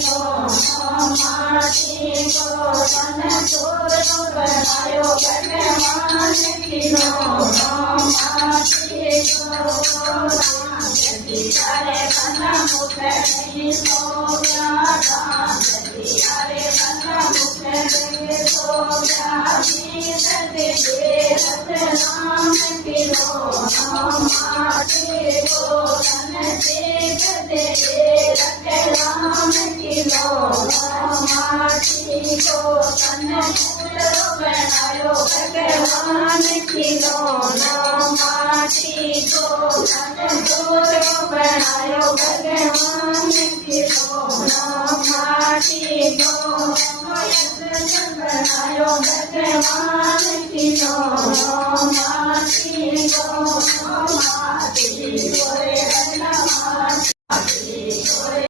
no माटी को तन छोरो बनायो भगवान किनो माटी को जतियारे बना मुख नहीं सो जतियारे बना मुख नहीं सो राम किनो माटी को तन देख दे राम किनो माटी को तन छोरो बनायो भगवान किनो माटी को तन छोरो बनायो भगवान किनो माटी को बनायो भगवान किनो माटी को माटी को